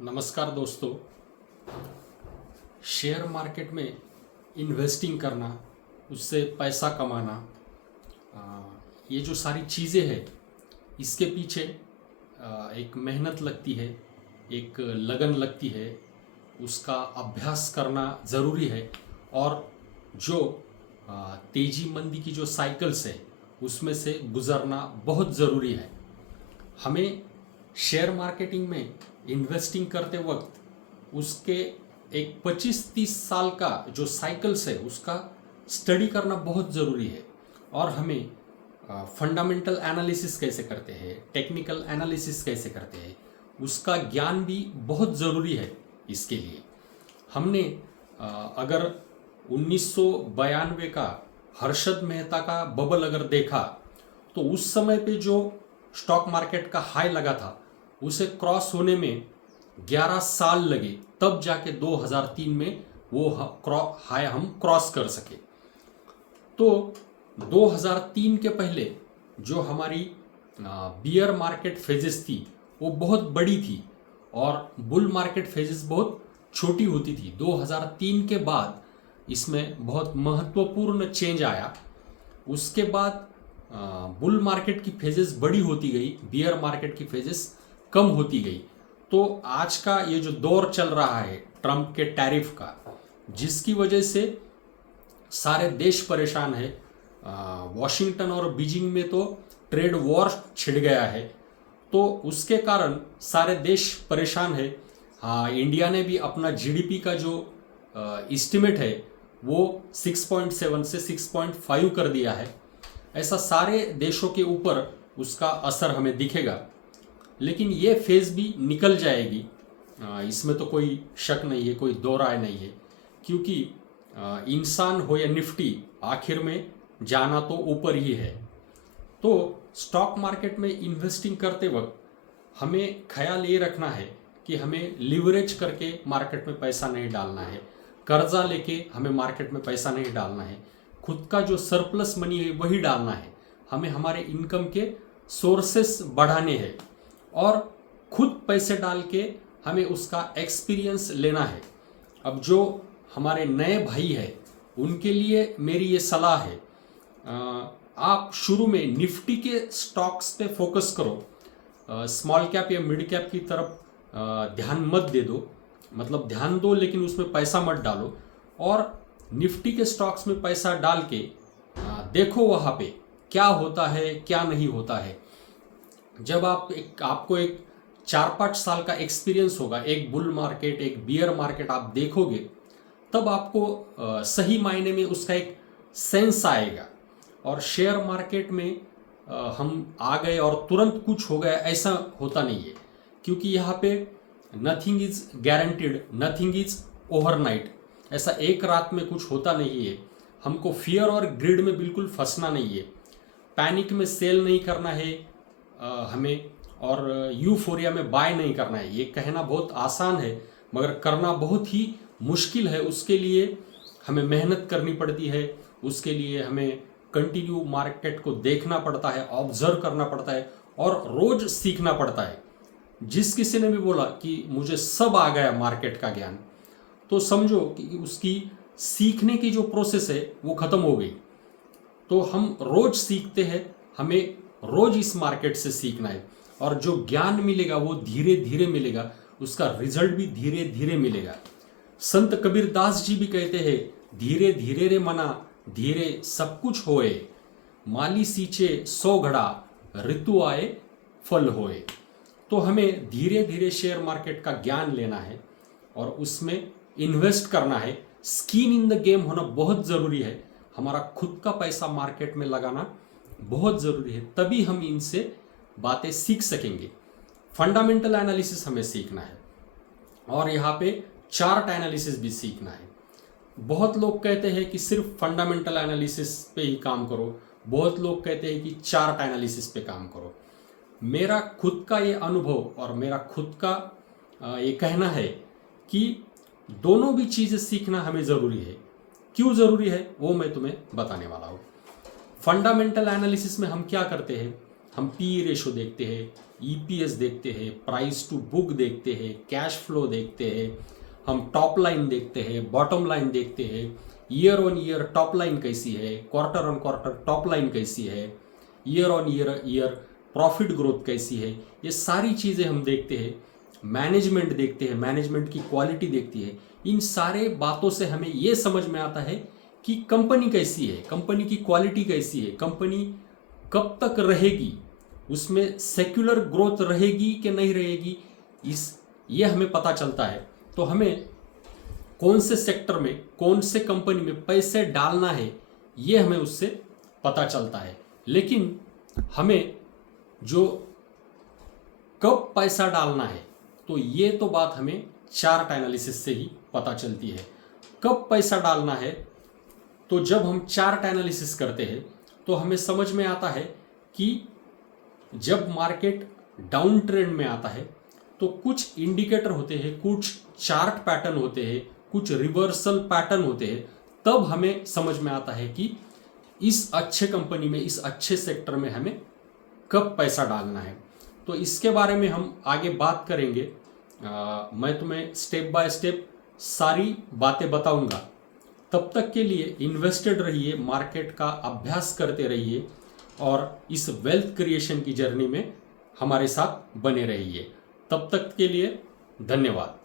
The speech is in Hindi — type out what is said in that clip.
नमस्कार दोस्तों। शेयर मार्केट में इन्वेस्टिंग करना, उससे पैसा कमाना, ये जो सारी चीज़ें हैं इसके पीछे एक मेहनत लगती है, एक लगन लगती है, उसका अभ्यास करना ज़रूरी है। और जो तेज़ी मंदी की जो साइकिल्स है उसमें से गुज़रना बहुत ज़रूरी है। हमें शेयर मार्केटिंग में इन्वेस्टिंग करते वक्त उसके एक 25-30 साल का जो साइकिल्स है उसका स्टडी करना बहुत ज़रूरी है। और हमें फंडामेंटल एनालिसिस कैसे करते हैं, टेक्निकल एनालिसिस कैसे करते हैं, उसका ज्ञान भी बहुत ज़रूरी है। इसके लिए हमने अगर 1992 का हर्षद मेहता का बबल अगर देखा तो उस समय पे जो स्टॉक मार्केट का हाई लगा था उसे क्रॉस होने में 11 साल लगे, तब जाके 2003 में वो हाई हम क्रॉस कर सके। तो 2003 के पहले जो हमारी बियर मार्केट फेजेस थी वो बहुत बड़ी थी और बुल मार्केट फेजेस बहुत छोटी होती थी। 2003 के बाद इसमें बहुत महत्वपूर्ण चेंज आया। उसके बाद बुल मार्केट की फेजेस बड़ी होती गई, बियर मार्केट की फेजेस कम होती गई। तो आज का ये जो दौर चल रहा है ट्रंप के टैरिफ का, जिसकी वजह से सारे देश परेशान है। वॉशिंगटन और बीजिंग में तो ट्रेड वॉर छिड़ गया है, तो उसके कारण सारे देश परेशान है। इंडिया ने भी अपना जीडीपी का जो एस्टिमेट है वो 6.7 से 6.5 कर दिया है। ऐसा सारे देशों के ऊपर उसका असर हमें दिखेगा, लेकिन ये फेज़ भी निकल जाएगी, इसमें तो कोई शक नहीं है, कोई दो राय नहीं है। क्योंकि इंसान हो या निफ्टी, आखिर में जाना तो ऊपर ही है। तो स्टॉक मार्केट में इन्वेस्टिंग करते वक्त हमें ख्याल ये रखना है कि हमें लिवरेज करके मार्केट में पैसा नहीं डालना है, कर्जा लेके हमें मार्केट में पैसा नहीं डालना है। खुद का जो सरप्लस मनी है वही डालना है। हमें हमारे इनकम के सोर्सेस बढ़ाने हैं और खुद पैसे डाल के हमें उसका एक्सपीरियंस लेना है। अब जो हमारे नए भाई हैं उनके लिए मेरी ये सलाह है, आप शुरू में निफ्टी के स्टॉक्स पे फोकस करो। स्मॉल कैप या मिड कैप की तरफ ध्यान मत दे दो, मतलब ध्यान दो लेकिन उसमें पैसा मत डालो। और निफ्टी के स्टॉक्स में पैसा डाल के देखो वहाँ पे क्या होता है क्या नहीं होता है। जब आपको एक 4-5 साल का एक्सपीरियंस होगा, एक बुल मार्केट एक बियर मार्केट आप देखोगे, तब आपको सही मायने में उसका एक सेंस आएगा। और शेयर मार्केट में हम आ गए और तुरंत कुछ हो गया, ऐसा होता नहीं है। क्योंकि यहाँ पे nothing is guaranteed, nothing is overnight. ऐसा एक रात में कुछ होता नहीं है। हमको फियर और ग्रिड में बिल्कुल फंसना नहीं है, पैनिक में सेल नहीं करना है हमें, और यूफोरिया में बाय नहीं करना है। ये कहना बहुत आसान है मगर करना बहुत ही मुश्किल है। उसके लिए हमें मेहनत करनी पड़ती है, उसके लिए हमें कंटिन्यू मार्केट को देखना पड़ता है, ऑब्जर्व करना पड़ता है और रोज सीखना पड़ता है। जिस किसी ने भी बोला कि मुझे सब आ गया मार्केट का ज्ञान, तो समझो कि उसकी सीखने की जो प्रोसेस है वो ख़त्म हो गई। तो हम रोज सीखते हैं, हमें रोज इस मार्केट से सीखना है और जो ज्ञान मिलेगा वो धीरे धीरे मिलेगा, उसका रिजल्ट भी धीरे धीरे मिलेगा। संत कबीर दास जी भी कहते हैं, धीरे धीरे रे मना धीरे सब कुछ होए, माली सींचे 100 घड़ा ऋतु आए फल होए। तो हमें धीरे धीरे शेयर मार्केट का ज्ञान लेना है और उसमें इन्वेस्ट करना है। स्किन इन द गेम होना बहुत ज़रूरी है। हमारा खुद का पैसा मार्केट में लगाना बहुत ज़रूरी है, तभी हम इनसे बातें सीख सकेंगे। फंडामेंटल एनालिसिस हमें सीखना है और यहाँ पे चार्ट एनालिसिस भी सीखना है। बहुत लोग कहते हैं कि सिर्फ फंडामेंटल एनालिसिस पे ही काम करो, बहुत लोग कहते हैं कि चार्ट एनालिसिस पे काम करो। मेरा खुद का ये अनुभव और मेरा खुद का ये कहना है कि दोनों भी चीज़ें सीखना हमें ज़रूरी है। क्यों ज़रूरी है वो मैं तुम्हें बताने वाला हूँ। फंडामेंटल एनालिसिस में हम क्या करते हैं, हम पी रेशो देखते हैं, ईपीएस देखते हैं, प्राइस टू बुक देखते हैं, कैश फ्लो देखते हैं, हम टॉप लाइन देखते हैं, बॉटम लाइन देखते हैं, year on year top line कैसी है, quarter on quarter top line कैसी है, year on year profit growth कैसी है, ये सारी चीज़ें हम देखते हैं। मैनेजमेंट देखते हैं, मैनेजमेंट की क्वालिटी देखती है। इन सारे बातों से हमें ये समझ में आता है कि कंपनी कैसी है, कंपनी की क्वालिटी कैसी है, कंपनी कब तक रहेगी, उसमें सेक्युलर ग्रोथ रहेगी कि नहीं रहेगी, ये हमें पता चलता है। तो हमें कौन से सेक्टर में, कौन से कंपनी में पैसे डालना है, ये हमें उससे पता चलता है। लेकिन हमें जो कब पैसा डालना है, तो ये तो बात हमें चार्ट एनालिसिस से ही पता चलती है। कब पैसा डालना है, तो जब हम चार्ट एनालिसिस करते हैं तो हमें समझ में आता है कि जब मार्केट डाउन ट्रेंड में आता है तो कुछ इंडिकेटर होते हैं, कुछ चार्ट पैटर्न होते हैं, कुछ रिवर्सल पैटर्न होते हैं, तब हमें समझ में आता है कि इस अच्छे कंपनी में, इस अच्छे सेक्टर में हमें कब पैसा डालना है। तो इसके बारे में हम आगे बात करेंगे। मैं तुम्हें स्टेप बाय स्टेप सारी बातें बताऊंगा। तब तक के लिए इन्वेस्टेड रहिए, मार्केट का अभ्यास करते रहिए और इस वेल्थ क्रिएशन की जर्नी में हमारे साथ बने रहिए। तब तक के लिए धन्यवाद।